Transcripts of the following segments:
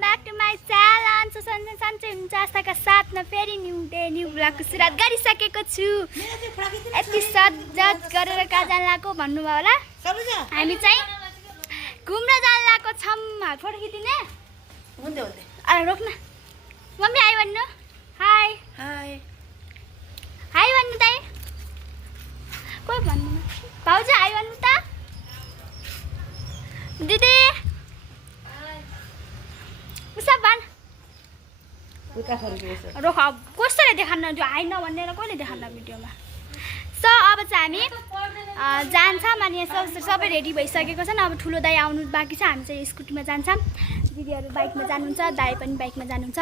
back to my channel. So सन्चै हुन्छ आशाका साथमा फेरि न्यू डे न्यू ब्लगको सुरुवात गरिसकेको छु। यति सजज गरेर कहाँ जान लागेको भन्नुभयो होला। हामी चाहिँ घुम्न जान लागेको छौँ। फोटो खिचिदिने? हुँदै अरे रोक्न। मम्मी हाई भन्नु। हाई हाई हाई भन्नु दाइ। कोही भन्नु भाउजू हाई भन्नु त। दिदी उसो भन। रोक कसैले देखान्न त्यो हाई नभनेर कहिले देखान्न भिडियोमा। सो अब चाहिँ हामी जान्छौँ अनि सबै रेडी भइसकेको छ। अब ठुलो दाइ आउनु बाँकी छ। हामी चाहिँ स्कुटीमा जान्छौँ। दिदीहरू बाइकमा जानुहुन्छ, दाइ पनि बाइकमा जानुहुन्छ।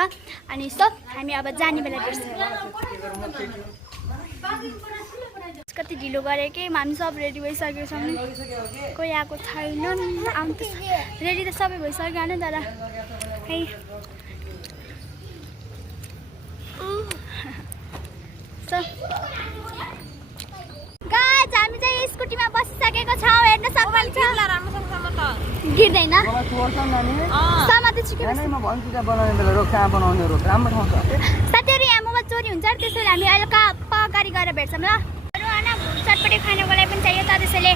अनि सो हामी अब जाने बेला भेट्छौँ। कति ढिलो गरेँ कि हामी सब रेडी भइसकेको छौँ। कोही आएको छैन। आउनु रेडी त सबै भइसक्यो होइन तर खै गाइस हामी चाहिँ स्कुटीमा बसिसकेको छौँ। हेर्न सक्नुहुन्छ गिर्दैन साथीहरू यहाँ मोबाइल चोरी हुन्छ त्यसैले हामी हल्का अगाडि गएर भेट्छौँ ल। चटपटी खानको लागि पनि चाहियो त त्यसैले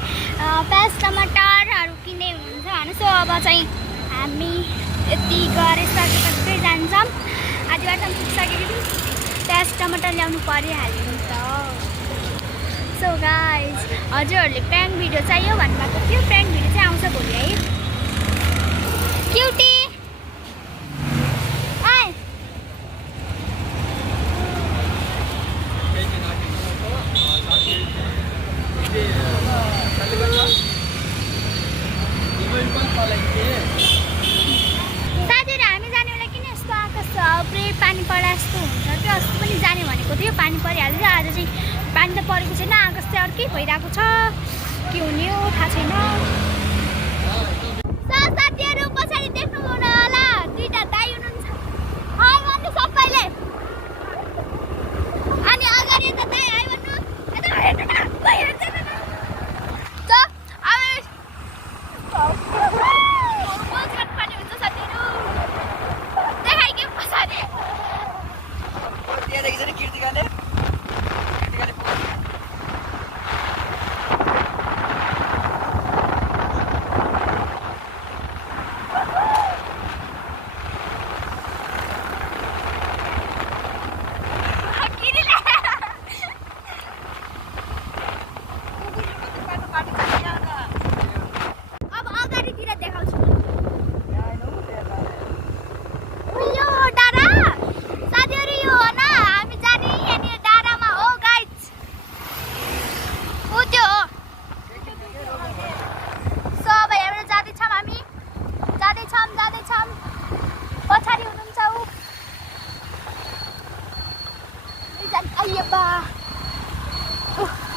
प्याज टमाटरहरू किन्ने हुनुहुन्छ होइन। सो अब चाहिँ हामी यति गरिसकेपछि जान्छौँ। आधी बाटो पुगिसकेको थियौँ। प्याज टमाटर ल्याउनु परिहाल्यो नि त। सो गाइस हजुरहरूले प्र्याङ्क भिडियो चाहियो भन्नुभएको थियो। प्र्याङ्क भिडियो चाहिँ आउँछ भोलि है। क्युटी आए साथीहरू हामी जाने बेला किन यस्तो आकाश पुरै पानी परा जस्तो हुन्छ कि। अस्ति पनि जाने भनेको थियो पानी परिहाल्यो। आज चाहिँ पानी त परेको छैन। आकाश चाहिँ अर्कै भइरहेको छ। के हुने हो थाहा छैन। साथीहरू पछाडि देख्नु हुन होला दुईटा दाइ हुनुहुन्छ। हाई भन्नु सबैले। अनि अगाडि त दाइ हाई भन्नु। यता हेर्नु न कोही हेर्दैन न। पानी हुन्छ साथीहरू देखाइ के पछाडि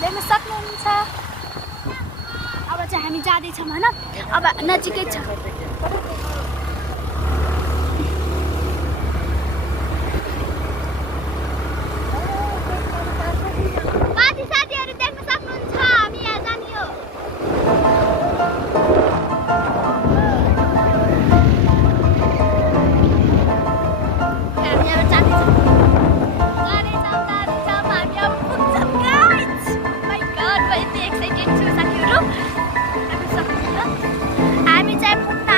देख्न सक्नुहुन्छ। अब चाहिँ हामी जाँदैछौँ होइन। अब नजिकै छ। माथि साथीहरू देख्न सक्नुहुन्छ हामी यहाँ जाने हो। हामी अब जाँदैछौँ। हामी चाहिँ पुग्न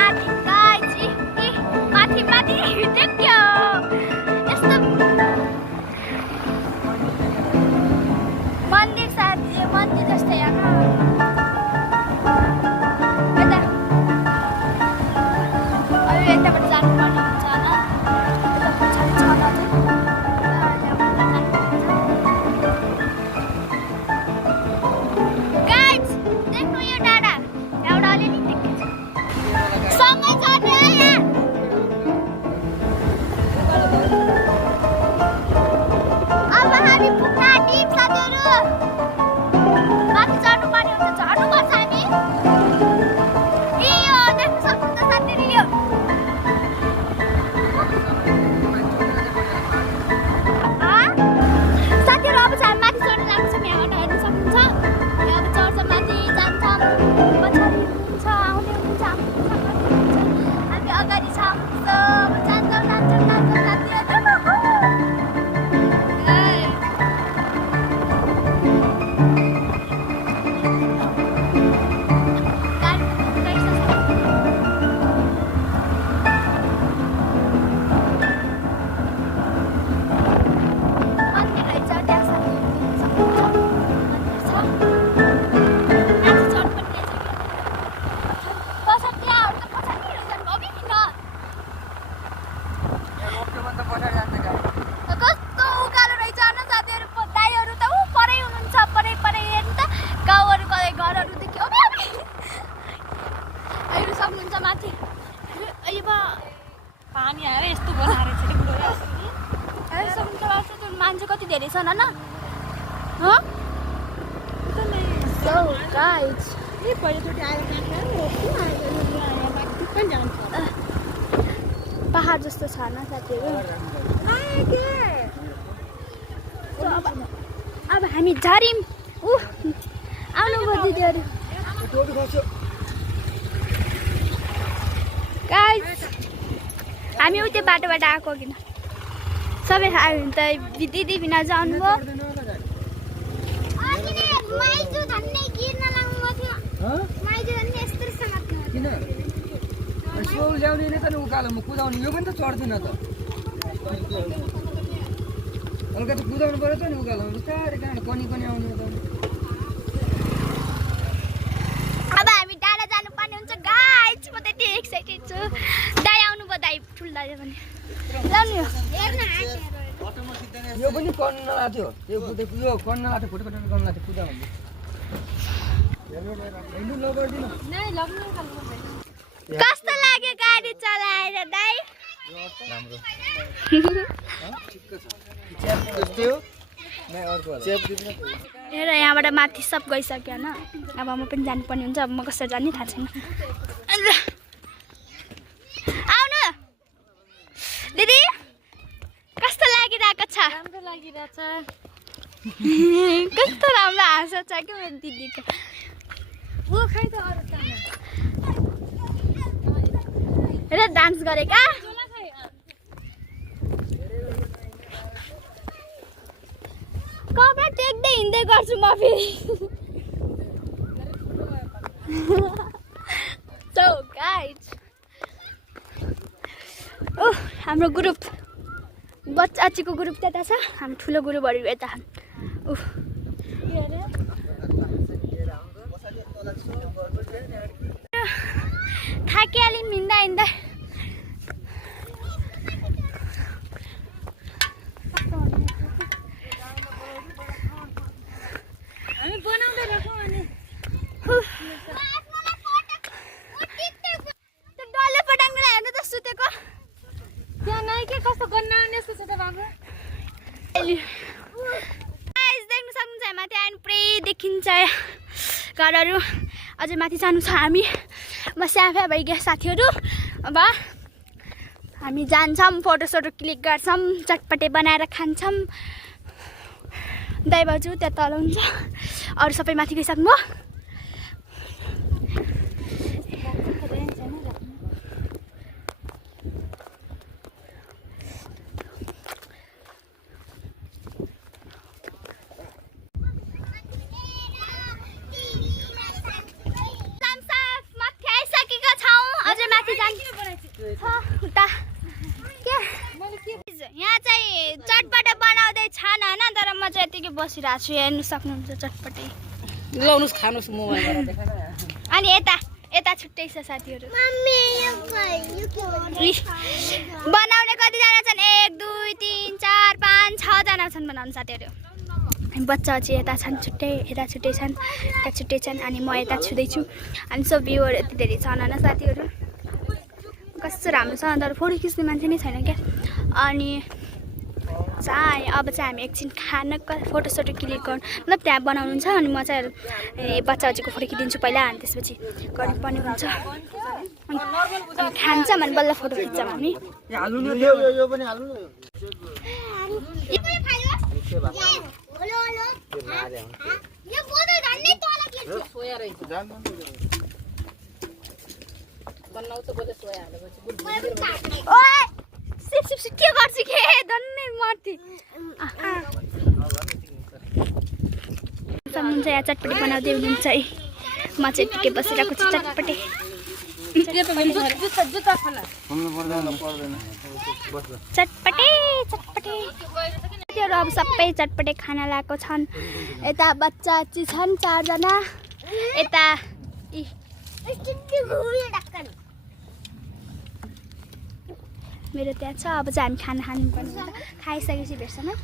अहिले पो पानी आएर यस्तो बनाएर छ त्यो मान्छे कति धेरै छन् होइन So guys, पहाड जस्तो छ न साथीहरू अब हामी झर्यौँ आउनुभयो दिदीहरू गाइस हामी उतै बाटोबाट आएको किन सबै हामी त दिदी बिना जानुभयो ल्याउने त उकालोमा कुदाउने यो पनि त चढ्दैन त हल्का त कुदाउनु पर्यो त नि उकालोमा बिस्तारै कहाँ कनी आउनु त अब हामी डाँडा जानुपर्ने हुन्छ गाइस म त्यति एक्साइटेड छु दाइ आउनुभयो दाइ ठुलो दाइ पनि ल्याउनु यो पनि कन्न लाग्थ्यो यो कन्न लाग्थ्यो फोटो कन्न लाग्थ्यो कुदा भन्दै कस्तो लाग्यो गाडी चलाएर दाइ राम्रो हेर यहाँबाट माथि सब गइसक्यो होइन अब म पनि जानुपर्ने हुन्छ अब म कसरी जाने थाहा छैन आउनु दिदी कस्तो लागिरहेको छ राम्रो लागिरहेछ कस्तो राम्रो हाँसो छ कि मेरो दिदीको खै त अरू र डान्स गरेका कपडा टेक्दै हिँड्दै गर्छु म फेरि So guys, हाम्रो ग्रुप बच्चाचीको ग्रुप त्यता छ हामी ठुलो ग्रुपहरू यता थाकिहाल्यौँ हिँड्दा हिँड्दा हामी बनाउँदै राखौँ अनि डल्ले पटाङलाई हेर्नु त सुतेको त्यहाँ नै के कस्तो गर्न आउने जस्तो छ त बाबु देख्नु सक्नुहुन्छ माथि आइन पुरै देखिन्छ घरहरू अझै माथि जानु छ हामी म स्याफा भइगयो साथीहरू अब हामी जान्छौँ फोटोसोटो क्लिक गर्छौँ चटपटे बनाएर खान्छौँ दाइ बाजु त्यहाँ तल हुन्छ अरू सबै माथि गइसक्नु यहाँ चाहिँ चटपटे बनाउँदै छन् होइन तर म चाहिँ यतिकै बसिरहेको छु हेर्नु सक्नुहुन्छ चटपटे लाउनुस् खानुस् मोबाइल अनि यता छुट्टै छ साथीहरू बनाउने कतिजना छन् 1 2 3 4 5 6 जना छन् बनाउने साथीहरू हामी बच्चा चाहिँ यता छन् छुट्टै यता छुट्टै छन् यता छुट्टै छन् अनि म यता छुँदैछु अनि सब भ्यूहरू यति धेरै छन् होइन साथीहरू कस्तो राम्रो छ तर फोटो खिच्ने मान्छे नै छैन क्या अनि अब चाहिँ हामी एकछिन खानको फोटोसोटो क्लिक गर्नु मतलब त्यहाँ बनाउनु छ अनि म चाहिँ बच्चाहरूको फोटो खिचिदिन्छु पहिला अनि त्यसपछि गर्नुपर्ने हुन्छ अनि खान्छ भने बल्ल फोटो खिच्छौँ हामी के गर्छु के धन्नै मर्ती सक्नुहुन्छ यहाँ चटपटे बनाउँदै हुनुहुन्छ है म चाहिँ यतिकै बसिरहेको छु चटपटे चटपटे अब सबै चटपटे खाना लगाएको छन् यता बच्चा छन् 4 जना यता मेरो त्यहाँ छ अब चाहिँ हामी खाना खानुपर्ने हुन्छ खाइसकेपछि भेट्छौँ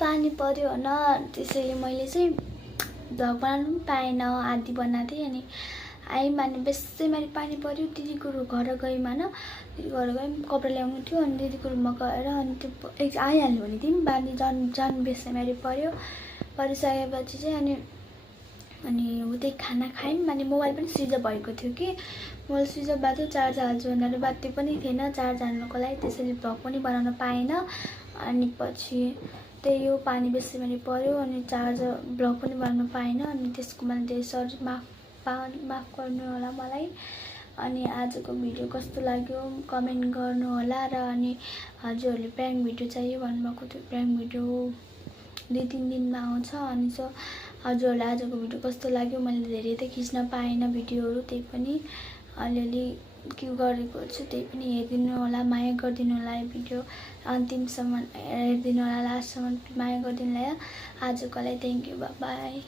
पानी पर्यो होइन त्यसैले मैले चाहिँ भ्लग बनाउनु पनि पाएन आधी बनाएको थिएँ अनि आयौँ अनि बेसैमारी पानी पर्यो दिदीको घर गयौँ होइन दिदीको घर गयौँ कपडा ल्याउनु थियो अनि दिदीको रुममा गएर अनि त्यो आइहाल्यो भने तिमी बानी झन् बेसैमारी पर्यो परिसकेपछि चाहिँ अनि उतै खाना खायौँ अनि मोबाइल पनि स्विच अफ भएको थियो कि मोबाइल स्विच अफ भएको थियो चार्ज हाल्छु भन्दा बाट्टी पनि थिएन चार्ज हाल्नुको लागि त्यसैले भ्लग पनि बनाउन पाएन अनि पछि त्यही हो पानी बेसैमारी पर्यो अनि चार्ज भ्लग पनि बनाउन पाएन अनि त्यसको मैले धेरै सरी माफ गर्नु होला मलाई अनि आजको भिडियो कस्तो लाग्यो कमेन्ट गर्नु होला र अनि हजुरहरूले प्र्याङ्क भिडियो चाहियो भन्नुभएको थियो प्र्याङ्क भिडियो 2-3 दिनमा आउँछ अनि सो हजुरहरूलाई आजको भिडियो कस्तो लाग्यो मैले धेरै त खिच्न पाएन भिडियोहरू त्यही पनि अलिअलि के गरेको छु त्यही पनि हेरिदिनु होला माया गरिदिनु होला यो भिडियो अन्तिमसम्म हेरिदिनु होला लास्टसम्म माया गरिदिनु होला आजको लागि थ्याङ्क यू बाई